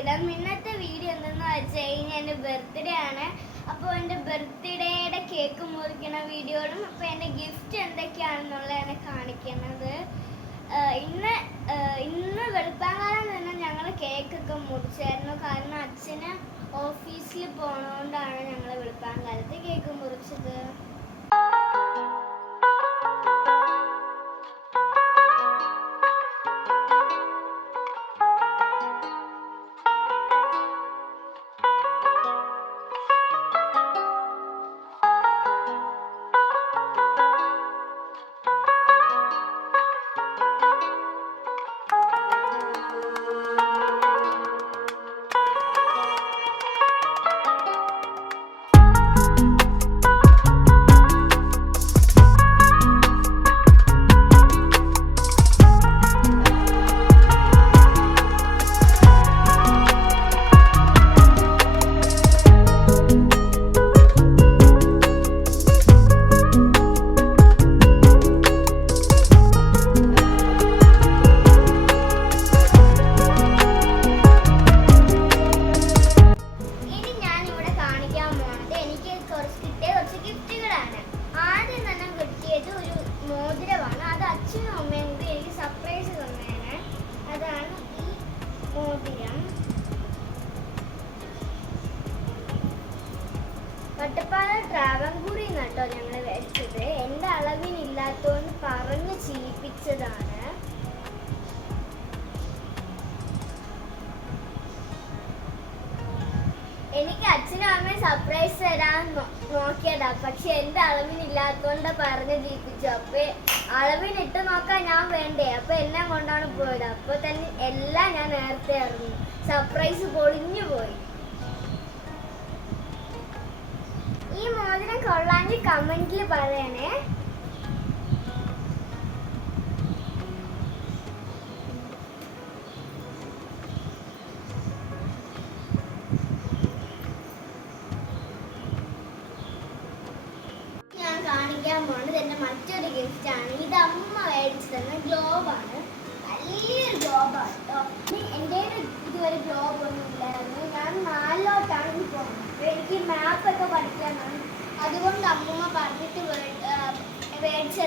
സ്വാഗതം. ഇന്നത്തെ വീഡിയോ എന്തെന്ന് വെച്ച് കഴിഞ്ഞാൽ എൻ്റെ ബർത്ത്ഡേ ആണ്. അപ്പോൾ എൻ്റെ ബർത്ത്ഡേയുടെ കേക്ക് മുറിക്കുന്ന വീഡിയോയും അപ്പോൾ എൻ്റെ ഗിഫ്റ്റ് എന്തൊക്കെയാണെന്നുള്ളതാണ് കാണിക്കുന്നത്. ഇന്ന് വെളുപ്പാങ്കാലം തന്നെ ഞങ്ങൾ കേക്കൊക്കെ മുറിച്ചായിരുന്നു. കാരണം അച്ഛന് ഓഫീസിൽ പോണതുകൊണ്ടാണ് ഞങ്ങൾ വെളുപ്പാങ്കാലത്ത് കേക്ക് മുറിച്ചത്. മോതിരമാണ്. അത് അച്ഛനും അമ്മയും കൂടി എനിക്ക് സർപ്രൈസ് തന്നേനെ. അതാണ് ഈ മോതിരം. വട്ടപ്പാലം ട്രാവൻകൂടി നട്ടോ ഞങ്ങൾ മേടിച്ചത്. എൻ്റെ അളവിനില്ലാത്തതുകൊണ്ട് പറഞ്ഞ് ചീപ്പിച്ചതാണ്. എനിക്ക് അച്ഛനും അമ്മയും സർപ്രൈസ് തരാൻ നോക്കിയതാ, പക്ഷെ എൻ്റെ അളവിനില്ലാത്തതുകൊണ്ട് പറഞ്ഞ് ജീവിപ്പിച്ചു. അപ്പൊ അളവിനിട്ട് നോക്കാൻ ഞാൻ വേണ്ടേ, അപ്പൊ എല്ലാം കൊണ്ടാണ് പോയത്. അപ്പൊ തന്നെ എല്ലാം ഞാൻ നേരത്തെ അറിഞ്ഞു. സർപ്രൈസ് പൊളിഞ്ഞു പോയി. ഈ മോതിരം കൊള്ളാമെങ്കിൽ കമന്റിൽ പറയണേ. കാണിക്കാൻ പോകുന്നത് എൻ്റെ മറ്റൊരു ഗിഫ്റ്റാണ്. ഇത് അമ്മ മേടിച്ചു തന്ന ഗ്ലോബാണ്. വലിയൊരു ഗ്ലോബാണ് കേട്ടോ. എൻ്റെ ഇതുവരെ ഗ്ലോബ് ഒന്നും ഇല്ലായിരുന്നു. ഞാൻ 4ലോട്ടാണ് പോകുന്നത്. അപ്പോൾ എനിക്ക് മാപ്പൊക്കെ പഠിക്കാനാണ്. അതുകൊണ്ട് അമ്മൂമ്മ പറഞ്ഞിട്ട് മേടിച്ച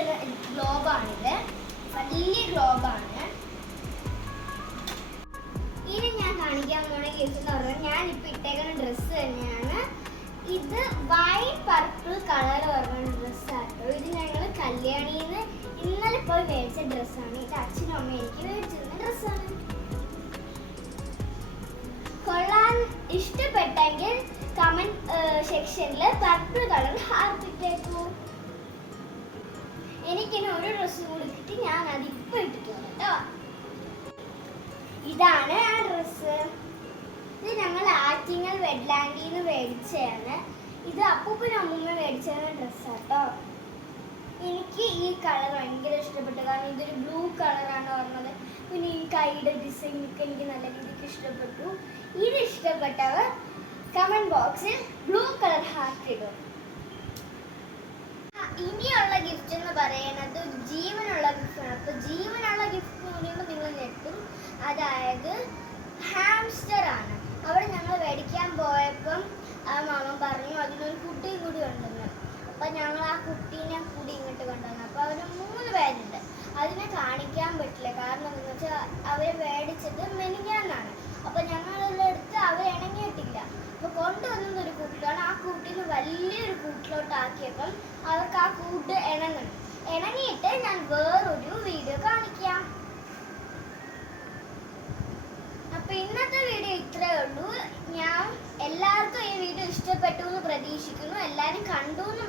ഗ്ലോബാണിത്. വലിയ ഗ്ലോബാണ്. ഇനി ഞാൻ കാണിക്കാൻ പോകുന്ന ഗിഫ്റ്റ് എന്ന് പറഞ്ഞാൽ ഞാനിപ്പോൾ ഇട്ടേക്കുന്ന ഡ്രസ്സ് തന്നെയാണ്. ഇത് വൈറ്റ് പർപ്പിൾ കളർ വരുന്ന ഡ്രസ്സാട്ടോ. ഇത് ഞങ്ങൾ കല്യാണിയിൽ നിന്ന് ഇന്നലെ പോയി മേടിച്ച ഡ്രസ്സാണ്. ഇത് അച്ഛനും അമ്മയും എനിക്ക് മേടിച്ചിരുന്ന ഡ്രസ്സാണ്. കൊള്ളാൻ ഇഷ്ടപ്പെട്ടെങ്കിൽ കമന്റ് സെക്ഷനിൽ പർപ്പിൾ കളർ ഹാർട്ട് ഇട്ടേക്കൂ. എനിക്കിനി ഒരു ഡ്രസ്സ് കൂടി കിട്ടി. ഞാൻ അതിപ്പോൾ ഇട്ടിട്ടുണ്ട് കേട്ടോ. ഇതാണ് ആ ഡ്രസ്സ്. ഇത് ഞങ്ങൾ ആറ്റിങ്ങൽ വെഡ്ലാൻഡിൽ നിന്ന് മേടിച്ചതാണ്. ഇത് അപ്പൂപ്പനും അമ്മൂമ്മ മേടിച്ച ഡ്രസ്സാട്ടോ. എനിക്ക് ഈ കളർ ഭയങ്കര ഇഷ്ടപ്പെട്ടു. കാരണം ഇതൊരു ബ്ലൂ കളറാണ് പറഞ്ഞത്. പിന്നെ ഈ കൈയുടെ ഡിസൈനൊക്കെ എനിക്ക് നല്ല രീതിക്ക് ഇഷ്ടപ്പെട്ടു. ഇത് ഇഷ്ടപ്പെട്ടവർ കമന്റ് ബോക്സിൽ ബ്ലൂ കളർ ഹാർട്ട് ഇടും. ഇനിയുള്ള ഗിഫ്റ്റ് എന്ന് പറയുന്നത് ജീവനുള്ള ഗിഫ്റ്റാണ്. അപ്പോൾ ജീവനുള്ള ഗിഫ്റ്റ് എന്ന് പറയുമ്പോൾ നിങ്ങൾ ഞെട്ടും. അതായത് ഹാംസ്റ്റർ ആണ്. അവിടെ ഞങ്ങൾ മേടിക്കാൻ പോയപ്പം ആ മാമൻ പറഞ്ഞു അതിനൊരു കുട്ടിയും കൂടി ഉണ്ടെന്ന്. അപ്പം ഞങ്ങൾ ആ കുട്ടീനെ കൂടി ഇങ്ങോട്ട് കൊണ്ടുവന്നു. അപ്പോൾ അവർ 3 പേരുണ്ട്. അതിനെ കാണിക്കാൻ പറ്റില്ല. കാരണം എന്താണെന്ന് വെച്ചാൽ അവർ മേടിച്ചത് മെനിഞ്ഞാന്നാണ്. അപ്പോൾ ഞങ്ങളുടെ അടുത്ത് അവർ ഇണങ്ങിയിട്ടില്ല. അപ്പോൾ കൊണ്ടുവന്നത് ഒരു കൂട്ടിലാണ്. ആ കൂട്ടിന് വലിയൊരു കൂട്ടിലോട്ടാക്കിയപ്പം അവർക്ക് ആ കൂട്ട് ഇണങ്ങിയിട്ട് ഞാൻ വേറൊരു വീഡിയോ കാണിക്കാം. അപ്പോൾ ഇന്നത്തെ വീഡിയോ ഇത്രയേ ഉള്ളൂ. ഞാൻ എല്ലാവർക്കും ഈ വീഡിയോ ഇഷ്ടപ്പെട്ടു എന്ന് പ്രതീക്ഷിക്കുന്നു. എല്ലാവരും കണ്ടു എന്ന്